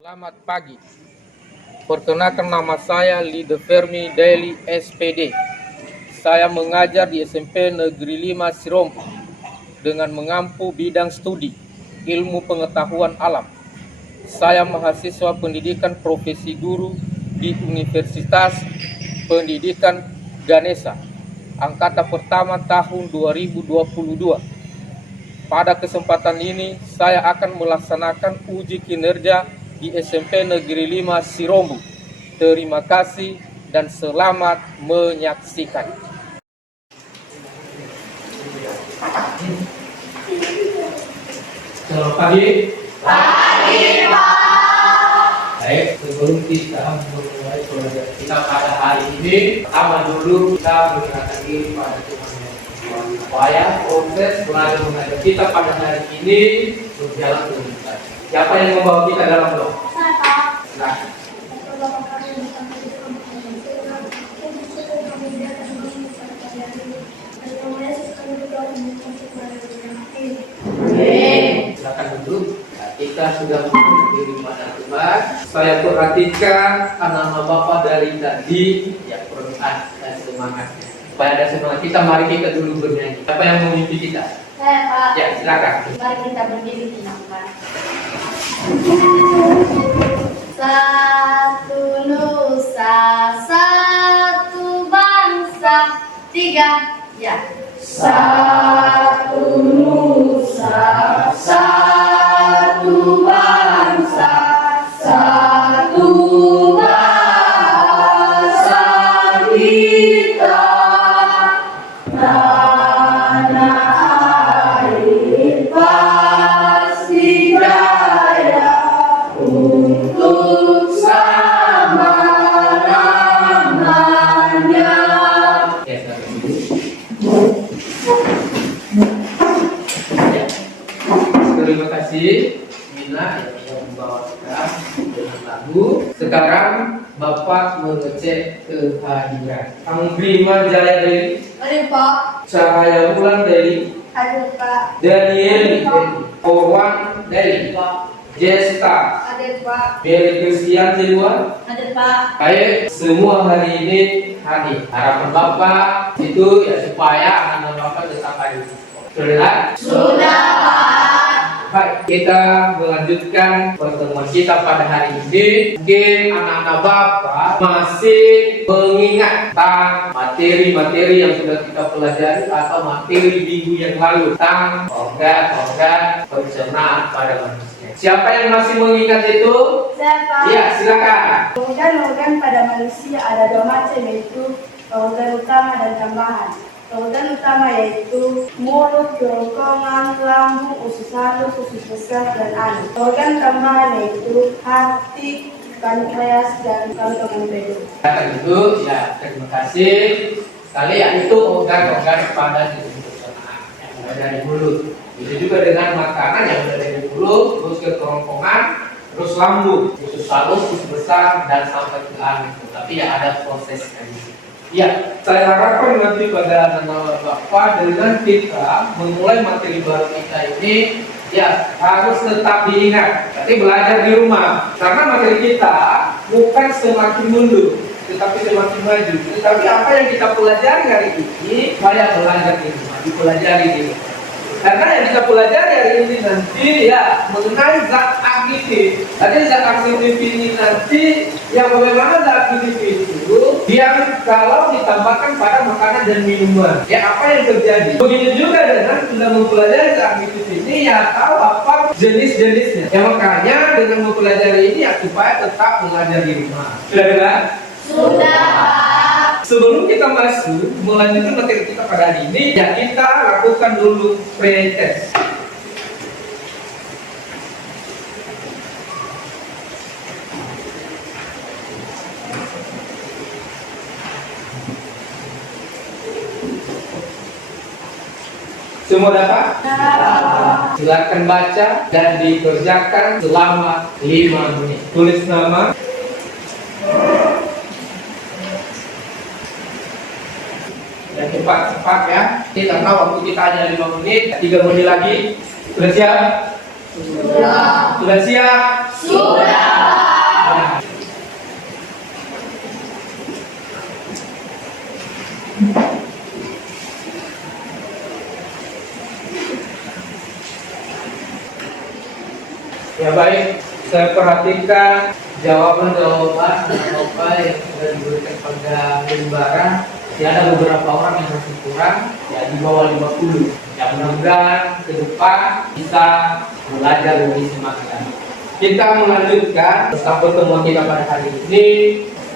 Selamat pagi. Perkenalkan, nama saya Lide Fermi Daily SPD. Saya mengajar di SMP Negeri 5 Sirombo dengan mengampu bidang studi ilmu pengetahuan alam. Saya mahasiswa pendidikan profesi guru di Universitas Pendidikan Ganesha, angkatan pertama tahun 2022. Pada kesempatan ini, saya akan melaksanakan uji kinerja di SMP Negeri 5 Sirombo. Terima kasih dan selamat menyaksikan. Selamat pagi. Pagi, Pak. Baik, sebelum kita memulai pelajaran kita pada hari ini, pertama dulu kita menyerahkan diri pada Tuhan supaya proses belajar mengajar kita pada hari ini berjalan dengan baik. Siapa yang membawa kita dalam doa? Saya, Pak. Nah, silakan duduk. Nah, kita sudah menyerahkan diri pada Tuhan. Saya perhatikan nama Bapak dari tadi, ya perlukan dan semangatnya. Supaya ada semangat kita, mari kita dulu bernyanyi. Siapa yang memimpin kita? Saya, Pak. Ya, silakan. Mari kita berdiri tenangkan. Satu nusa, satu bangsa, tiga, ya. Satu nusa, satu bangsa, satu bahasa kita. Tanah air pasti jaya untuk selama-lamanya. Ya, silakan dulu. Ya. Terima kasih Mina yang membawa kita dengan lagu. Sekarang Bapak mengecek kehadiran. Kamu Brima Jaya Deli, Mari, Pak. Cahaya Bulan Deli, Ada, Pak. Daniel Deli, Orwan Deli, Jesta, Ada, Pak. Mary Christian Jeluan. Ada, Pak. Baik, semua hari ini hadir. Harapan Bapak itu ya supaya anak Bapak tetap hadir. Sudah? Sudah, Pak. Baik, kita melanjutkan pertemuan kita pada hari ini. Mungkin anak-anak Bapak masih mengingat tentang materi-materi yang sudah kita pelajari atau materi minggu yang lalu tentang organ-organ pencernaan pada manusia. Siapa yang masih mengingat itu? Saya, Pak. Ya, silakan. Organ-organ pada manusia ada dua macam, yaitu organ utama dan tambahan. Organ utama yaitu mulut, kerongkongan, lambung, usus halus, usus besar, dan anus. Organ tambahan yaitu hati, pankreas, dan kantong empedu. Silakan dulu. Ya, terima kasih. Sekali ya, itu organ-organ pada tubuh pencernaan yang ada dari mulut. Itu juga dengan makanan yang ada dari mulut, terus ke kerongkongan, terus lambung, usus halus, usus besar, dan sampai ke anus. Tapi ya ada prosesnya. Ya, saya harapkan nanti pada anak Bapak dengan kita memulai materi baru kita ini, ya harus tetap diingat. Nanti belajar di rumah, karena materi kita bukan semakin mundur, tetapi semakin maju. Tetapi apa yang kita pelajari hari ini, saya belajar di rumah, dipelajari di rumah. Karena yang kita pelajari hari ini nanti ya mengenai zat aktif. Jadi zat aktif ini nanti ya bagaimana zat aktif itu yang kalau ditambahkan pada makanan dan minuman, ya apa yang terjadi? Begitu juga dengan sudah mempelajari zat aktif ini ya tahu apa jenis-jenisnya. Ya makanya dengan mempelajari ini ya supaya tetap belajar di rumah. Sudah dengar? Sudah, Pak. Sebelum kita masuk melanjutkan materi kita pada hari ini, ya kita lakukan dulu pre-test. Semua dapat? Silakan baca dan dikerjakan selama 5 menit. Tulis nama, yang cepat-cepat ya. Ini karena waktu kita hanya 5 menit, 3 menit lagi. Sudah siap? Sudah siap? Nah. Ya baik, saya perhatikan jawaban-jawaban apa yang sudah diberikan pada lembaran. Ya, ada beberapa orang yang masih kurang, ya di bawah 50. Ya mudah-mudahan ke depan bisa belajar lebih semangat. Kita melanjutkan tentang pertemuan kita pada hari ini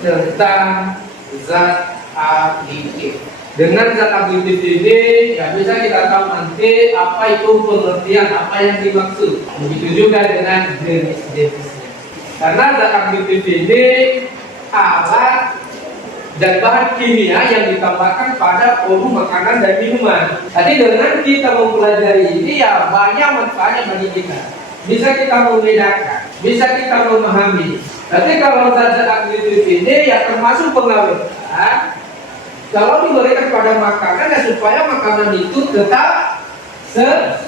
tentang zat aditif. Dengan zat aditif ini, ya bisa kita tahu nanti apa itu pengertian, apa yang dimaksud. Begitu juga dengan jenis-jenisnya. Karena zat aditif ini alat dan bahan kimia yang ditambahkan pada produk makanan dan minuman. Tadi dengan kita mempelajari ini ya banyak manfaatnya bagi kita. Bisa kita membedakan, bisa kita memahami. Tapi kalau zat-zat aditif ini ya termasuk pengawetan. Kalau diberikan pada makanan ya supaya makanan itu tetap segar.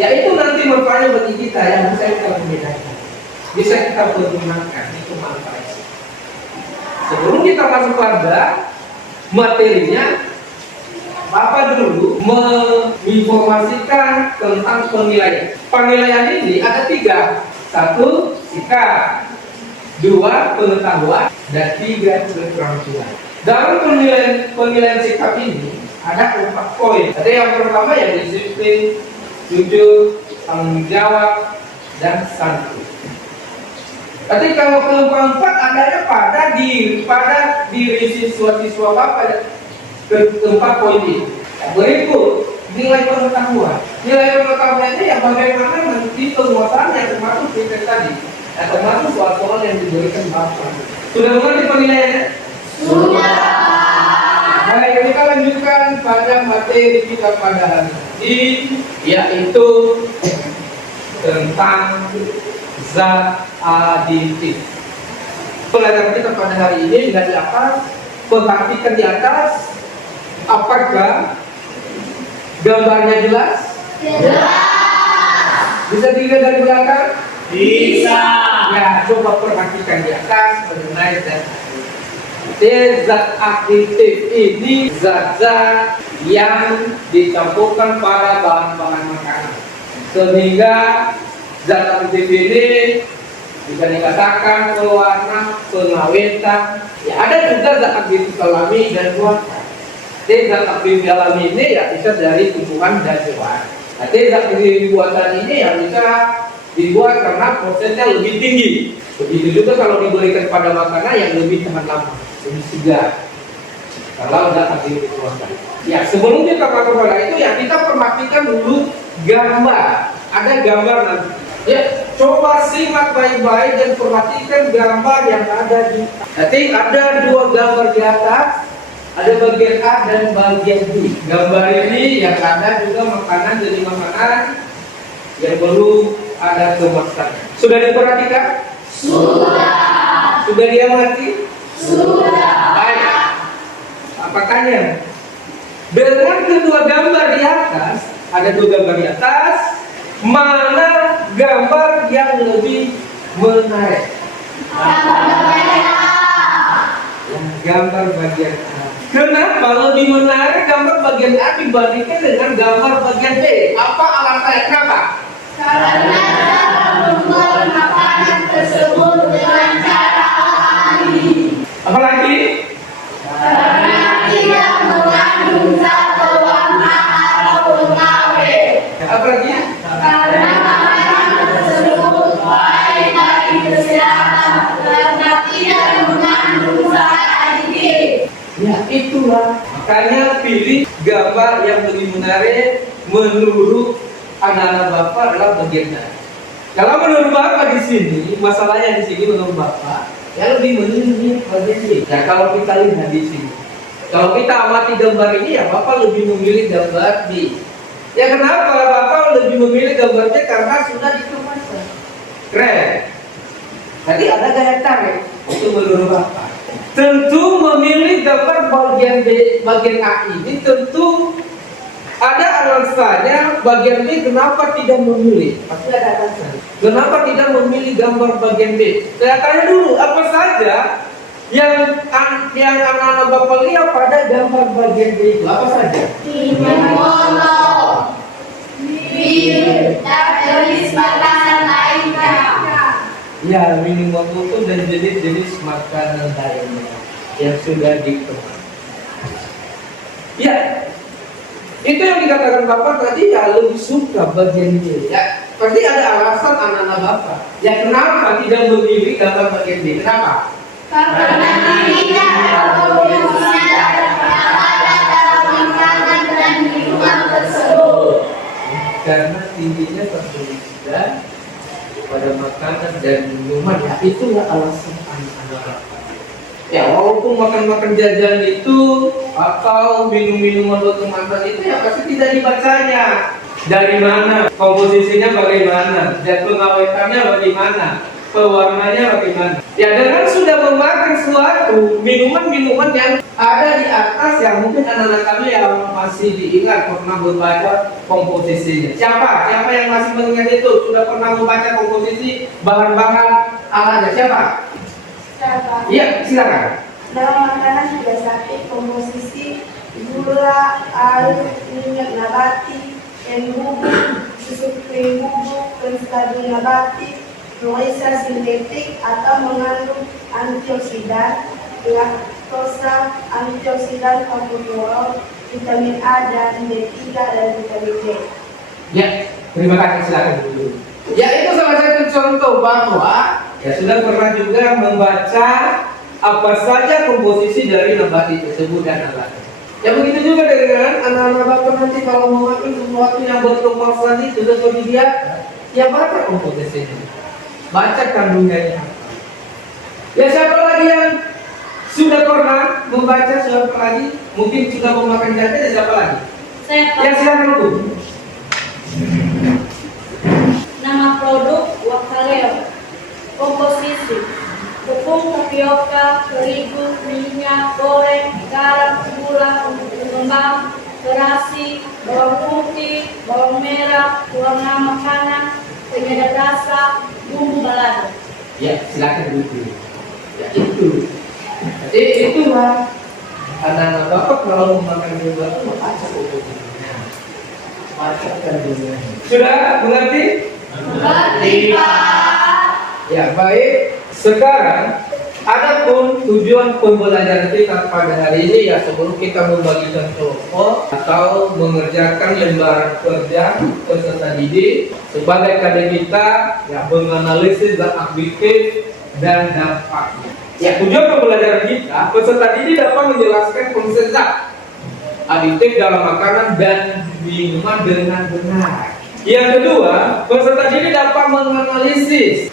Ya itu nanti manfaatnya bagi kita yang bisa kita membedakan. Bisa kita pergunakan itu manfaatnya. Sebelum kita masuk pada materinya, Bapak dulu menginformasikan tentang penilaian. Penilaian ini ada 3. 1, sikap, 2, pengetahuan, dan 3, keterampilan. Dalam penilaian sikap ini ada 4 poin. Ada yang pertama yang disiplin, jujur, tanggung jawab, dan santun. Tapi kalau keempat adanya pada diri siswa-siswa Bapak keempat poin ini. Berikut nilai pengetahuan. Nilai pengetahuannya yang bagaimana nanti penguasaan yang termasuk kita tadi, termasuk soal-soal yang diberikan Bapak. Sudah mengerti penilaiannya? Sudah. Baik, kita lanjutkan pada materi kita pada hari ini, yaitu tentang zat aditif. Pelajaran kita pada hari ini lihat di atas, perhatikan di atas, apakah gambarnya jelas? Jelas. Bisa dilihat dari belakang? Bisa. Ya, coba perhatikan di atas mengenai zat aditif. Zat aditif ini zat-zat yang dicampurkan pada bahan-bahan makanan, sehingga zat aditif ini bisa dikatakan pewarna, pengawetan. Ya ada juga zat aditif alami dan buatan. Jadi zat aditif alami ini ya bisa dari tumbuhan dan hewan. Jadi zat aditif buatan ini ya bisa dibuat karena prosesnya lebih tinggi. Begitu juga kalau diberikan pada makanan yang lebih tahan lama, lebih segar. Kalau zat aditif buatan. Ya sebelum kita masuk pada itu ya kita perhatikan dulu gambar. Ada gambar nanti. Ya, coba simak baik-baik dan perhatikan gambar yang ada di. Nanti ada 2 gambar di atas, ada bagian A dan bagian B. Gambar ini yang ada juga makanan jadi makanan yang perlu ada kemasan. Sudah diperhatikan? Sudah. Sudah diamati? Sudah. Baik. Apakahnya? Dengan kedua gambar di atas, ada 2 gambar di atas. Mana gambar yang lebih menarik? Gambar bagian A. Kenapa lebih menarik gambar bagian A dibandingkan dengan gambar bagian B? Apa alasannya? Kenapa? Karena cara membuat makanan tersebut dengan cara alami. Apalagi? Karena tidak mengandung zat pewarna atau pengawet. Apalagi? Karena makanan tersebut baik bagi kesehatan karena tidak mengandung zat aditif. Ya itulah. Makanya pilih gambar yang lebih menarik menurut anak-anak Bapak adalah bagian A. Kalau menurut Bapak di sini, masalahnya di sini menurut Bapak yang lebih menarik bagian B. Ya kalau kita lihat di sini, kalau kita amati gambar ini ya Bapak lebih memilih gambar B. Ya kenapa Bapak lebih memilih gambarnya? Karena sudah dikemaskan. Keren. Jadi ada daya tarik itu menurut Bapak. tentu memilih gambar bagian B, bagian A ini tentu ada alasannya. Bagian B kenapa tidak memilih? Pasti ada alasan. Kenapa tidak memilih gambar bagian B? Saya tanya dulu, apa saja yang anak-anak Bapak lihat pada gambar bagian B itu? Apa saja? Mono, bir, dan jenis makanan lainnya. Ya, minum itu dan jenis-jenis makanan lainnya yang sudah dikemas. Ya, itu yang dikatakan Bapak tadi, ya lebih suka bagian B. Ya, pasti ada alasan anak-anak Bapak. Ya, kenapa tidak memilih gambar bagian B? Kenapa? Karena tidak ada fungsinya dalam makanan dan minuman tersebut. Karena tingginya karbonhidrat pada makanan dan minuman, ya itulah alasan anak-anak Bapak. Ya, walaupun makan-makan jajan itu atau minum-minuman berkemasan itu ya pasti tidak dibacanya. Dari mana, komposisinya bagaimana, dan pengawetannya bagaimana, pewarnanya bagaimana. Ya, dengan sudah memakan suatu minuman-minuman yang ada di atas yang mungkin anak-anak kami yang masih diingat pernah membaca komposisinya. Siapa yang masih mengingat itu? Sudah pernah membaca komposisi bahan-bahan alatnya? Siapa? Iya, silakan. Dalam makanan biasanya komposisi gula, air, minyak nabati, bubuk, susu krim bubuk, penstadium nabati, nuisa sintetik atau mengandung antioksidan, laktosa, antioksidan komputerol, vitamin A dan B3 dan vitamin D. Ya, terima kasih, silakan dulu. Ya, itu salah satu contoh bahwa ya sudah pernah juga membaca apa saja komposisi dari nabati tersebut dan alatnya. Ya begitu juga dengan anak-anak Bapak nanti kalau mau makan sesuatu yang berkemasan itu seperti dia, ya baca komposisinya, baca kandungannya. Ya siapa lagi yang sudah pernah membaca, siapa lagi mungkin sudah memakan jajan, siapa lagi? Ya silakan dulu. Nama produk Wakaleo. Komposisi tepung tapioka, terigu, minyak goreng, garam, gula untuk pengembang, terasi, bawang putih, bawang merah, warna makanan, penyedap rasa, bumbu balado. Ya silakan dulu. Ya itu. Jadi itulah anak-anak Bapak kalau memakan sesuatu baca komposisinya, baca kandungannya. Sudah mengerti? Mengerti, Pak. Ya baik. Sekarang, adapun tujuan pembelajaran kita pada hari ini ya sebelum kita membagikan kelompok atau mengerjakan lembaran kerja peserta didik sebagai kader kita ya menganalisis dan aktif dan dampaknya. Ya tujuan pembelajaran kita peserta didik dapat menjelaskan konsep zat aditif dalam makanan dan minuman dengan benar. Yang kedua, peserta didik dapat menganalisis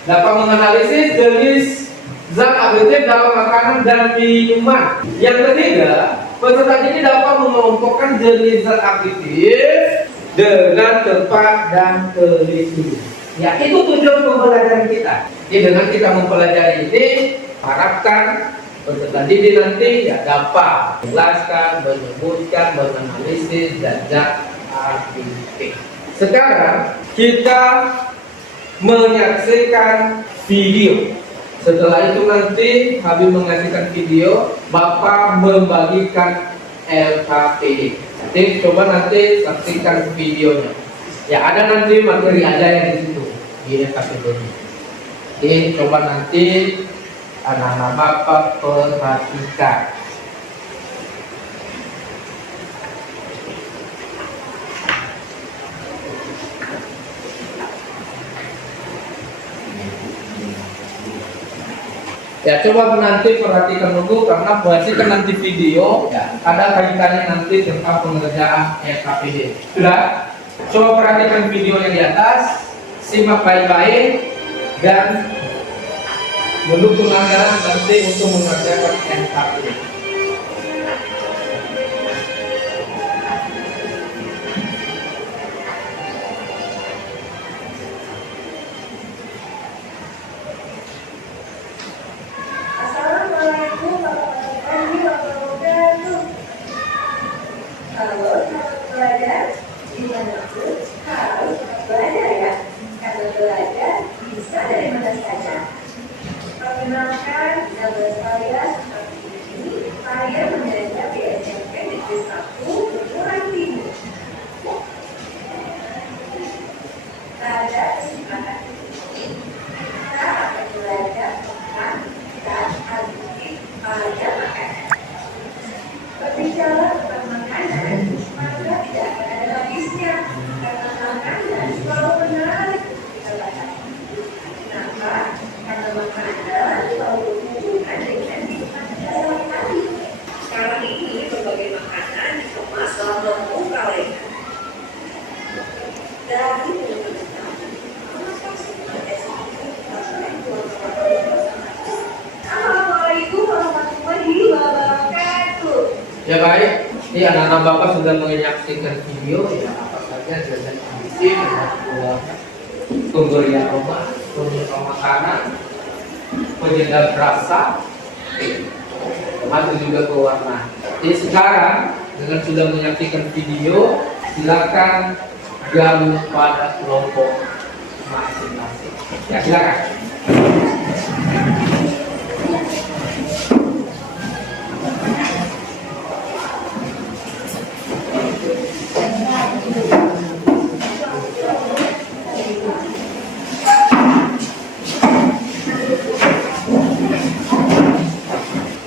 jenis zat aditif dalam makanan dan minuman. Yang ketiga, peserta didik dapat mengelompokkan jenis zat aditif dengan tepat dan teliti. Ya, itu tujuan pembelajaran kita. Jadi dengan kita mempelajari ini, harapkan peserta didik nanti ya dapat menjelaskan, menyebutkan, menganalisis zat aditif. Sekarang kita menyaksikan video. Setelah itu nanti habis menyaksikan video, Bapak membagikan LKPD. Jadi coba nanti saksikan videonya. Ya ada nanti materi aja yang di situ di LKPD. Jadi coba nanti anak-anak Bapak perhatikan. Ya coba nanti perhatikan dulu karena kan nanti video ya, ada kaitannya nanti tentang pengerjaan LKPD. Sudah? Coba perhatikan video yang di atas, simak baik-baik dan mendukung anggaran nanti untuk mengerjakan LKPD. Assalamualaikum warahmatullahi Assalamualaikum warahmatullahi wabarakatuh. Ya baik, ini anak-anak Bapak sudah menyaksikan video ya apa saja jajan kondisi pemberian obat, pemberian makanan, penyedap rasa, termasuk juga pewarna. Jadi sekarang dengan sudah menyaksikan video, silakan gabung pada kelompok masing-masing. Ya silakan.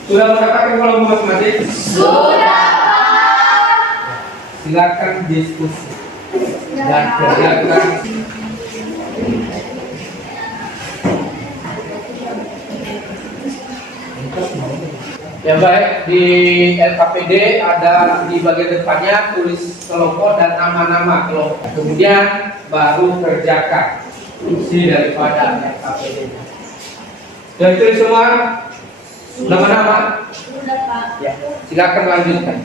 Sudah mendapatkan kelompok masing-masing? Sudah. Silakan diskusi dan kerjakan. Ya baik, di LKPD ada di bagian depannya tulis kelompok dan nama-nama kelompok. Kemudian baru kerjakan fungsi daripada LKPD. Sudah ditulis semua nama-nama? Sudah, Pak. Ya, silakan lanjutkan.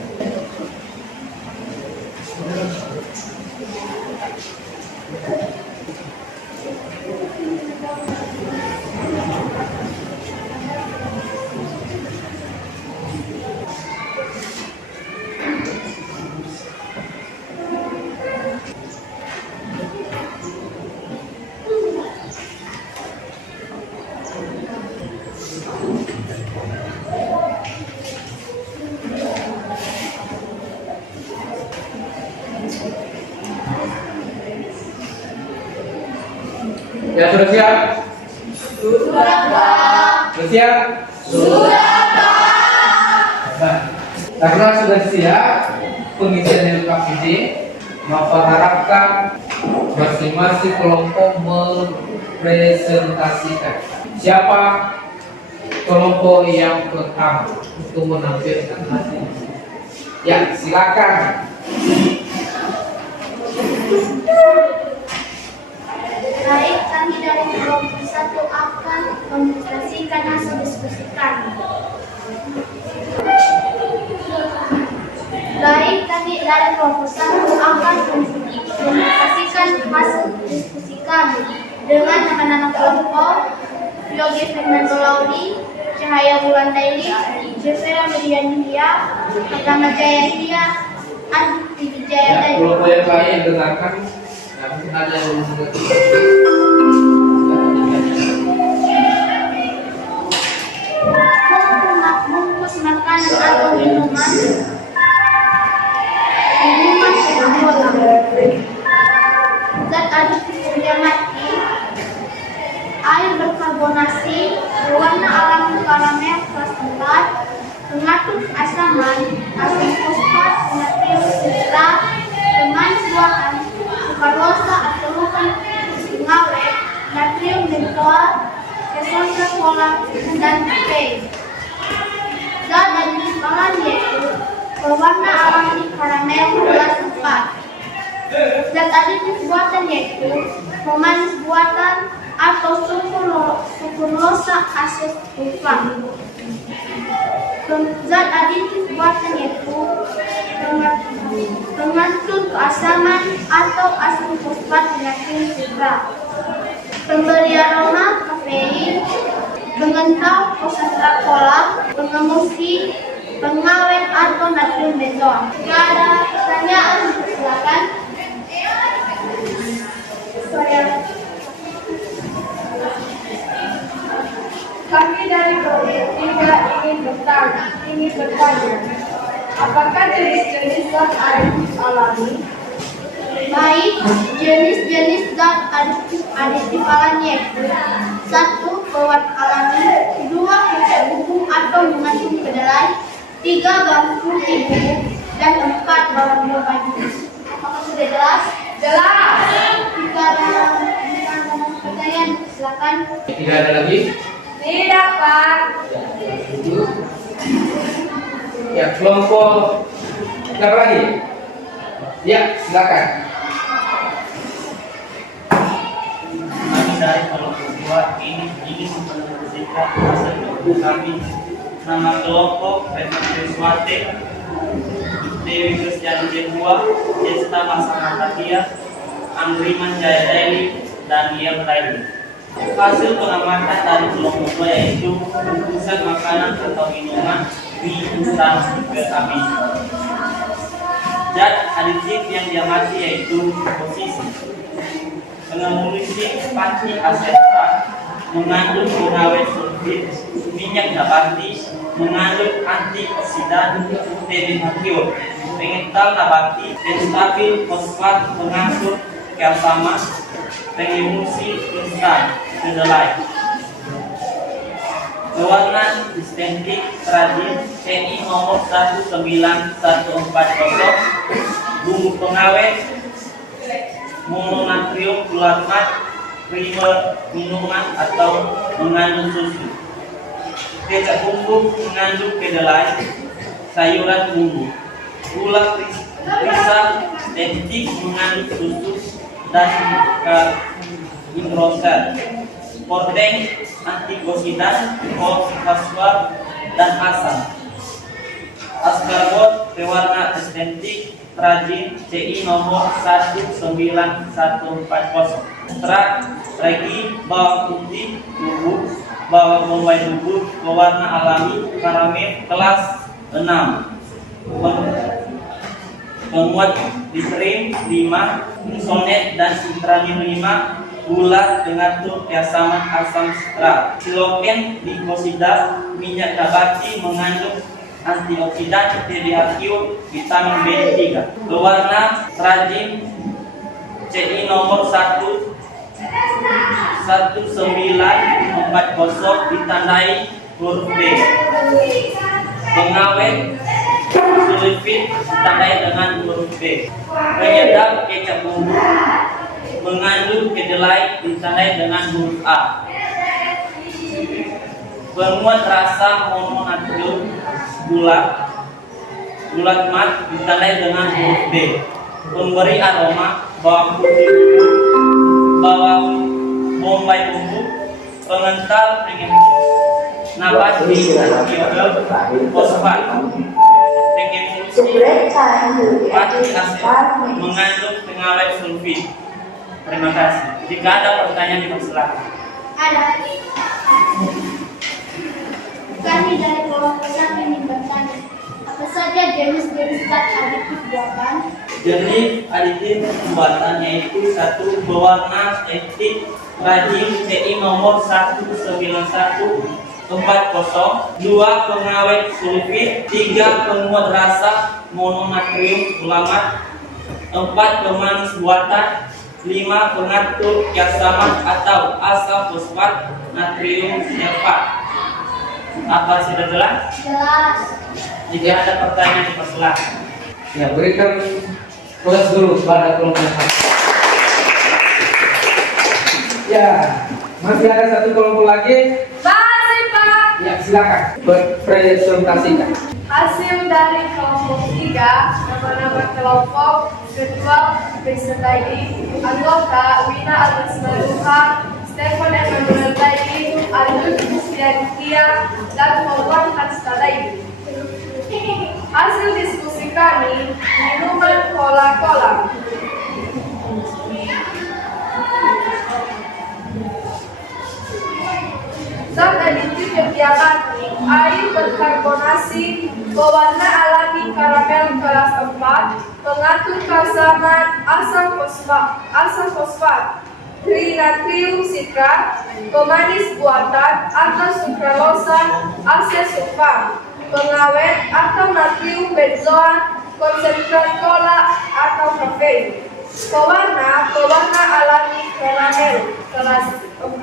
Ya sudah siap? Sudah, Pak. Sudah siap? Sudah, Pak. Karena sudah siap pengisian LKPD, maka harapkan masing-masing kelompok mempresentasikan siapa kelompok yang pertama untuk menampilkan hasil. Ya, silakan. Baik, kami dari kelompok 1 akan mendemonstrasikan hasil diskusi kami. Baik, kami dari kelompok 1 akan mendemonstrasikan hasil diskusi kami dengan nama-nama kelompok Yogi Fernando Laudi, Cahaya Bulan Daily, Jefera Mediania, Pratama Jaya Hia, Andi Wijaya Ya, kelompok yang lain dengarkan. Nah, mungkin ada yang mengerti. Membungkus makanan atau minuman sedang kolam. Zat aditif kerja mati, air berkarbonasi, berwarna alami karamel kelas 4, pengatup keasaman, asam fosfat, natrium nitrat, pemanis buatan, sukarlosa atau bukan pengawet, natrium benzoat, keselsa kolam, dan P. Zat dan bahan yaitu berwarna alami karamel kelas 4. Zat aditif buatan yaitu pemanis buatan atau sukurlosa aset sulfat. Zat aditif buatan yaitu pengatur keasaman atau asam fosfat natrium nitrat. Pemberi aroma kafein, pengental konsentrat kolam, pengemulsi, pengawet atau natrium benzoat. Jika ada pertanyaan, silakan. Kami dari kelompok 3 ingin bertanya, apakah jenis-jenis zat aditif alami? Baik, jenis-jenis zat aditif alami yaitu 1. Pewarna alami, 2. Pupuk bubuk atau mengandung kedelai, 3. Bahan putih bubuk, dan 4. Bawang bombay. Apakah sudah jelas? Jelas. Jika ada pertanyaan, silakan. Tidak ada lagi? Tidak, Pak. Ya, kelompok siapa lagi? Ya, silakan. dari kelompok 2 ini menunjukkan hasil kelompok kami. Nama kelompok Petruswate, Dewi Kristiani Jehua, Desta Masangan Katia, Anggriman Jaya Daily, Daniel Daily. Hasil pengamatan dari kelompok 2 yaitu bungkusan makanan atau minuman mie instan vitamin. Zat aditif yang diamati yaitu posisi pengemulsi panci asetat mengandung pengawet sulfit, minyak nabati mengandung antioksidan TBHQ, pengental nabati stabil fosfat mengandung kalsama, pengemulsi instan kedelai. Pewarna distentik Tradin CI nomor 19140, bumbu pengawet mononatrium glutamate, primer minuman atau mengandung susu, kecap bumbu mengandung kedelai, sayuran bumbu, gula kristal estetik mengandung susu dan hidrosat, porteng antioksidan, fosfor dan asam. Ascarbot pewarna estetik Tradin CI nomor 19140. Serat regi bawang putih bubuk, bawang bombay bubuk pewarna alami karamel kelas 6. Penguat glycerin 5, sonet dan citramin 5, gula pengatur keasaman asam sitrat, silopen glikosida, minyak nabati mengandung antioksidan TBHQ, vitamin B3. Pewarna Tradin CI nomor 11940 ditandai huruf B. Pengawet sulfit ditandai dengan huruf B. Penyedap kecap bumbu mengandung kedelai ditandai dengan huruf A. Penguat rasa mononatrium glutamate ditandai dengan huruf B. Pemberi aroma bawang putih bubuk, bawang bombay bubuk, pengental nabati antioksidan, fosfat, pengemulsi panci asetat mengandung pengawet sulfit. Terima kasih. Jika ada pertanyaan dipersilakan. Ada. Kami dari kelompok kami ingin bertanya, apa saja jenis-jenis zat aditif buatan? Jenis aditif pembuatan yaitu 1. Pewarna estetik Tradin CI nomor 19140, 2. Pengawet sulfit, 3. Penguat rasa mononatrium glutamate, 4. Pemanis buatan, 5. Pengatur keasaman atau asam fosfat natrium sulfat. Apa sudah jelas? Jelas. Jika ada pertanyaan dipersilakan. Ya, berikan kelas dulu pada kelompok satu. Ya, masih ada satu kelompok lagi. Masih Pak. Ya, silakan berpresentasikan. Hasil dari kelompok 3, nama-nama kelompok, ketua peserta ini, anggota Wina Agus Maluha, Stefan Emmanuel Daily, Arjun Kristiania, dan Forwan Hanstadaili. Hasil diskusi kami, minuman cola-cola. Zat aditif yang diamati, air berkarbonasi, pewarna alami karamel kelas 4, pengatur keasaman, asam fosfat, trinatrium sitrat, pemanis buatan atau sukralosa, asesulfam, pengawet atau natrium benzoat, konsentrat cola atau kafein. Pewarna alami karamel kelas 4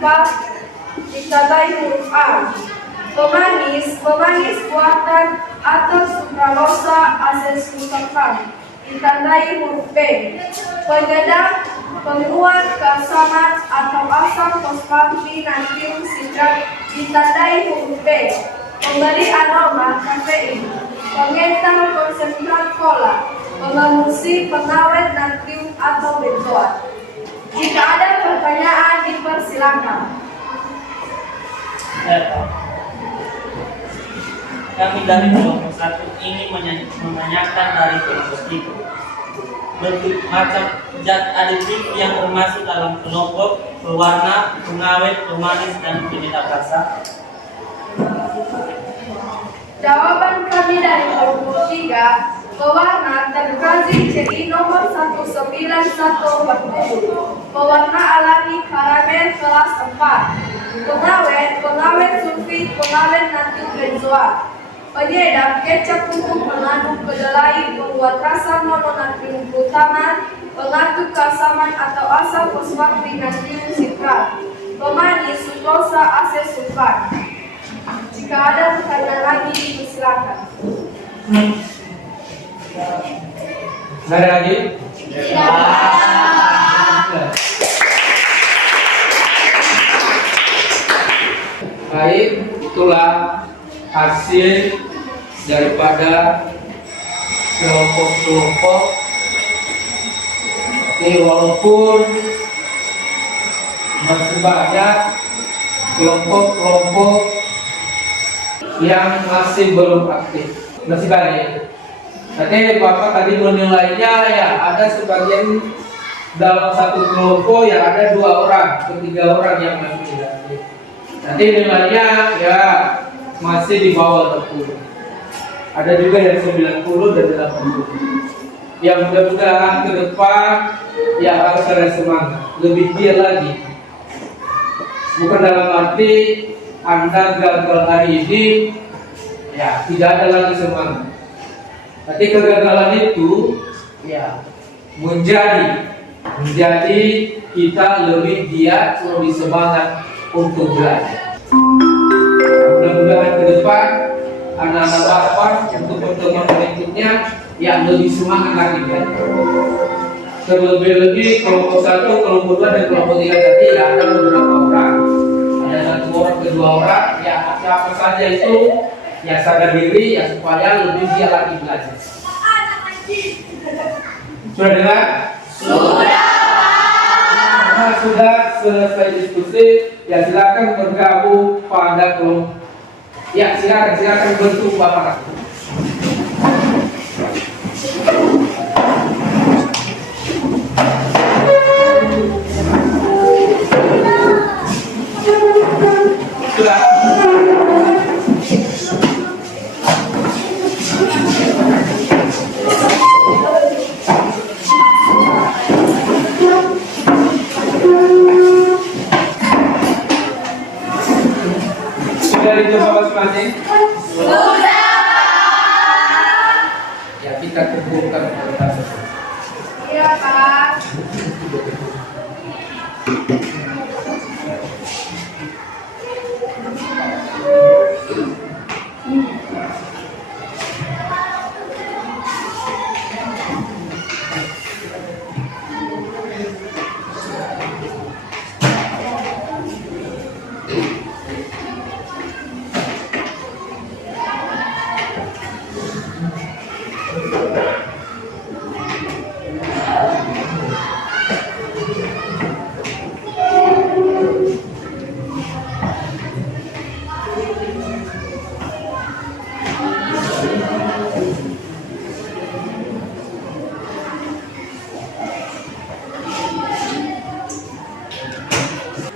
ditandai huruf A. Pemanis buatan atau sukralosa asesulfam ditandai huruf B. Penyedap, penguat keasaman atau asam fosfat natrium sitrat ditandai huruf B. Pemberi aroma kafein. Pengental konsentrat cola. Pengemulsi pengawet natrium atau benzoat. Jika ada pertanyaan pertanyaan dipersilakan. Ya, Pak. Kami dari kelompok 1 ingin menanyakan dari kelompok 3. Bentuk macam zat aditif yang termasuk dalam kelompok pewarna, pengawet, pemanis, dan penyedap rasa. Jawaban kami dari kelompok 3, pewarna terkasih CI nomor 19140, pewarna alami karamel kelas 4, pengawet sulfit, pengawet natrium benzoat, penyedap kecap untuk mengandung kedelai, membuat rasa mononatrium glutamat, pengatur keasaman atau asam fosfat trinatrium sitrat, pemanis sukrosa ases sulfat. Jika ada pertanyaan lagi, silakan. Nggak ada lagi? Baik, itulah hasil daripada kelompok-kelompok. Oke, walaupun masih banyak kelompok-kelompok yang masih belum aktif, masih banyak. Nanti Bapak tadi menilainya ya ada sebagian dalam satu kelompok yang ada 2 orang atau 3 orang yang masih tidak aktif. Nanti nilainya ya masih di bawah 60. Ada juga yang 90 dan 80. Yang mudah-mudahan ke depan ya harus ada semangat, lebih giat lagi. Bukan dalam arti Anda gagal hari ini ya tidak ada lagi semangat. Tapi kegagalan itu ya menjadi kita lebih giat, lebih semangat untuk belajar. Mudah-mudahan ke depan anak-anak Bapak untuk pertemuan berikutnya yang lebih semangat lagi ya. Terlebih-lebih kelompok 1, kelompok 2 dan kelompok 3 tadi ya ada beberapa orang. Ada 1 orang, 2 orang ya apa saja itu ya sadar diri ya supaya lebih giat lagi belajar. Sudah dengar? Sudah selesai diskusi ya silakan bergabung pada kelompok. Ya silakan bentuk Bapak. Sudah. Sudah dicoba masing-masing? Sudah. Ya kita kumpulkan kualitas. Iya, Pak.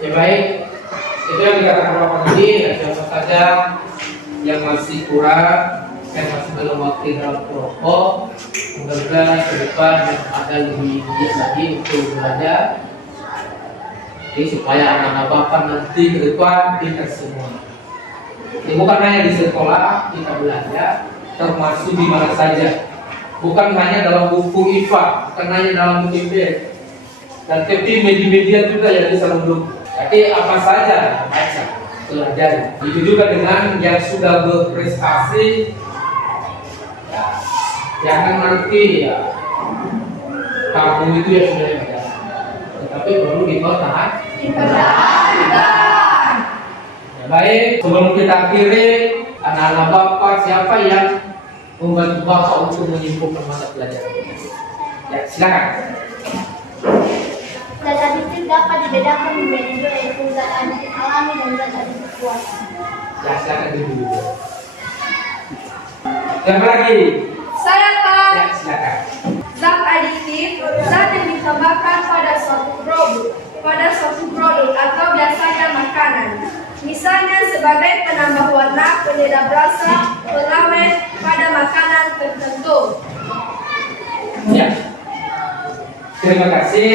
Ya baik, itu yang dikatakan Bapak tadi, siapa saja yang masih kurang, yang masih belum aktif dalam kelompok, mudah-mudahan ke depan ada lebih giat lagi untuk belajar. Jadi supaya anak-anak Bapak nanti ke depan pintar semua. Ini bukan hanya di sekolah kita belajar, termasuk di mana saja. Bukan hanya dalam buku IPA, bukan hanya dalam buku IPS, dan tapi media-media juga yang bisa mendukung. Tapi apa saja baca, pelajari. Itu juga dengan yang sudah berprestasi. Ya, jangan nanti ya kamu itu yang sudah belajar, tetapi perlu dipertahankan. Ya, baik, sebelum kita akhiri, anak-anak Bapak siapa yang membantu Bapak untuk menyimpulkan mata pelajaran? Ya, silakan. Zat aditif dapat dibedakan menjadi dua, yaitu zat aditif alami dan zat aditif buatan. Ya, silakan dulu. Siapa lagi? Saya Pak. Ya, silakan. Zat aditif, zat yang ditambahkan pada suatu produk atau biasanya makanan. Misalnya sebagai penambah warna, penyedap rasa, pengawet pada makanan tertentu. Ya. Terima kasih.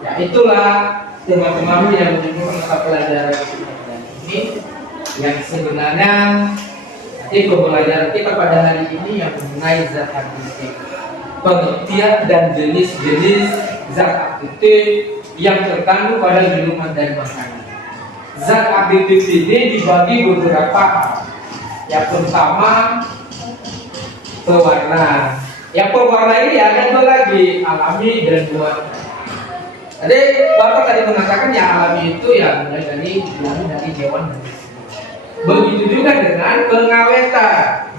Ya, itulah teman-teman yang mendengar mata pelajaran kita ini yang sebenarnya nanti pembelajaran kita pada hari ini yang mengenai zat aditif, pengertian dan jenis-jenis zat aditif yang terkandung pada minuman dan makanan. Zat aditif ini dibagi beberapa hal. Yang pertama, pewarna. Yang pewarna ini ada dua lagi, alami dan buatan. Tadi Bapak tadi mengatakan yang alami itu ya mulai dari hewan dan begitu juga dengan pengawetan.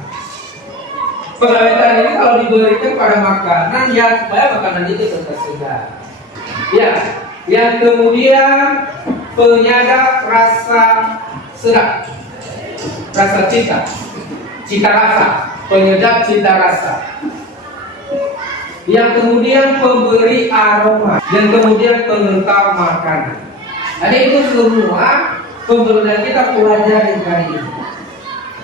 Pengawetan ini kalau diberikan pada makanan ya supaya makanan itu tetap segar. Ya, yang kemudian penyadap rasa sedap, rasa cita rasa, penyedap cita rasa. Yang kemudian pemberi aroma, yang kemudian pengental makanan. Jadi itu semua pembelajaran kita pelajari kali ini.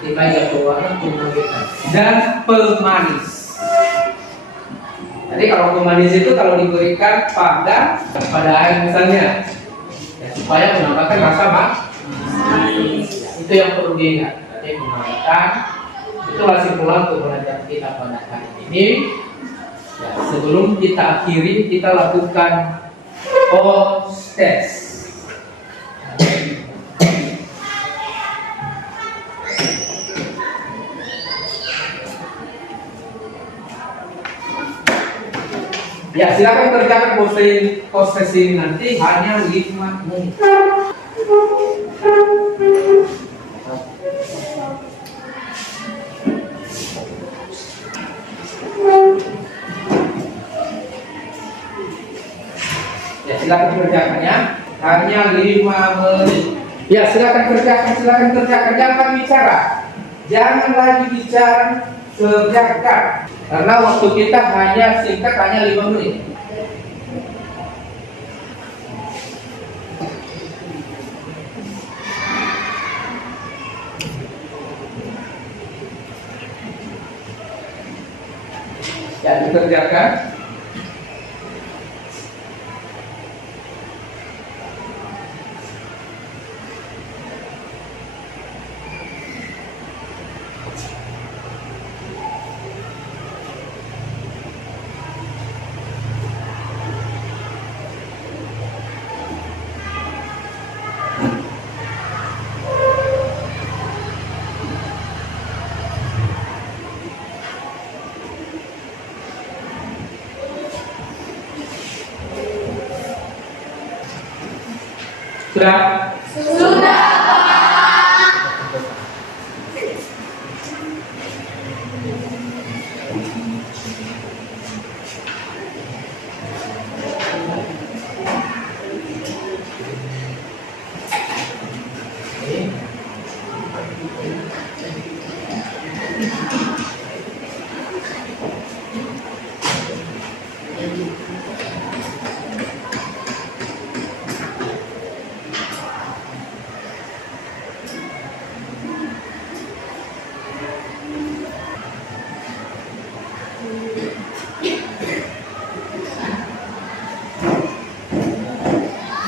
Kita yang pewarna, pengawetan dan pemanis. Jadi kalau pemanis itu kalau diberikan pada air misalnya, ya, supaya menambahkan rasa manis. Ya, itu yang perlu diingat. Jadi menambahkan itu kesimpulan pembelajaran kita pada kali ini. Ya, sebelum kita akhiri, kita lakukan post test. Ya, silakan kerjakan post test ini nanti hanya 5 menit. Ya, silakan kerjakannya hanya 5 menit. Ya, silakan kerjakan, jangan bicara. Jangan lagi bicara, kerjakan. Karena waktu kita hanya singkat, hanya 5 menit. Ya, dikerjakan. Sudah?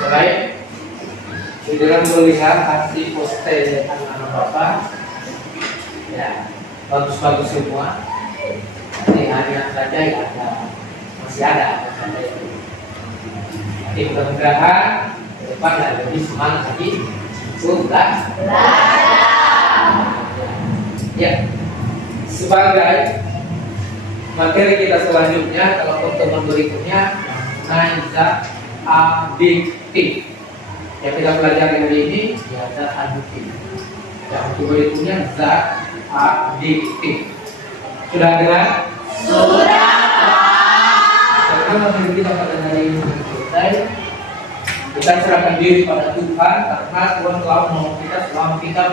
Baik, di dalam melihat hasil poster anak-anak Bapak, ya bagus-bagus semua. Nanti hanya saja ya masih ada itu. Nanti mudah-mudahan ke depan lebih semangat lagi. Sudah. Ya, sebagai materi kita selanjutnya kalau pertemuan berikutnya mengenai zat adiktif. Yang kita pelajari hari ini ya zat adiktif. Yang berikutnya zat adiktif. Sudah dengar? Sudah. Karena materi kita pada hari ini selesai. Kita serahkan diri pada Tuhan karena Tuhan telah menolong kita selama kita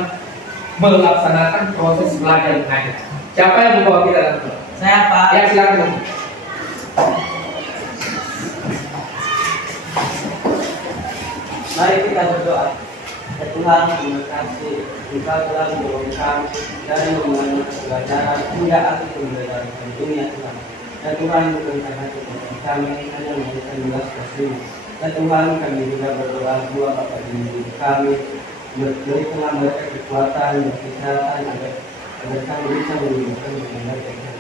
melaksanakan proses belajar mengajar. Siapa yang membawa kita dalam doa? Saya Pak. Ya silakan. Mari kita berdoa. Ya Tuhan, terima kasih Engkau telah menolong kami dari memulai pelajaran hingga akhir pembelajaran dunia Tuhan. Ya Tuhan, bukan karena kekuatan kami hanya memberikan 11 Ya Tuhan, kami juga berdoa buat Bapak di hidup kami. Berikanlah mereka kekuatan dan kesehatan agar kami bisa menunjukkan bagaimana mereka.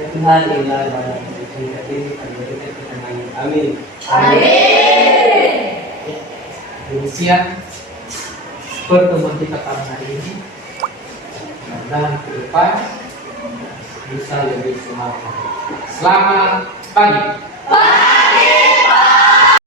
Ya Tuhan, inilah ibadah singkat ini kami berikan ketenangan. Amin. Demikian pertemuan kita pada hari ini, dan ke depan bisa lebih semangat. Selamat pagi.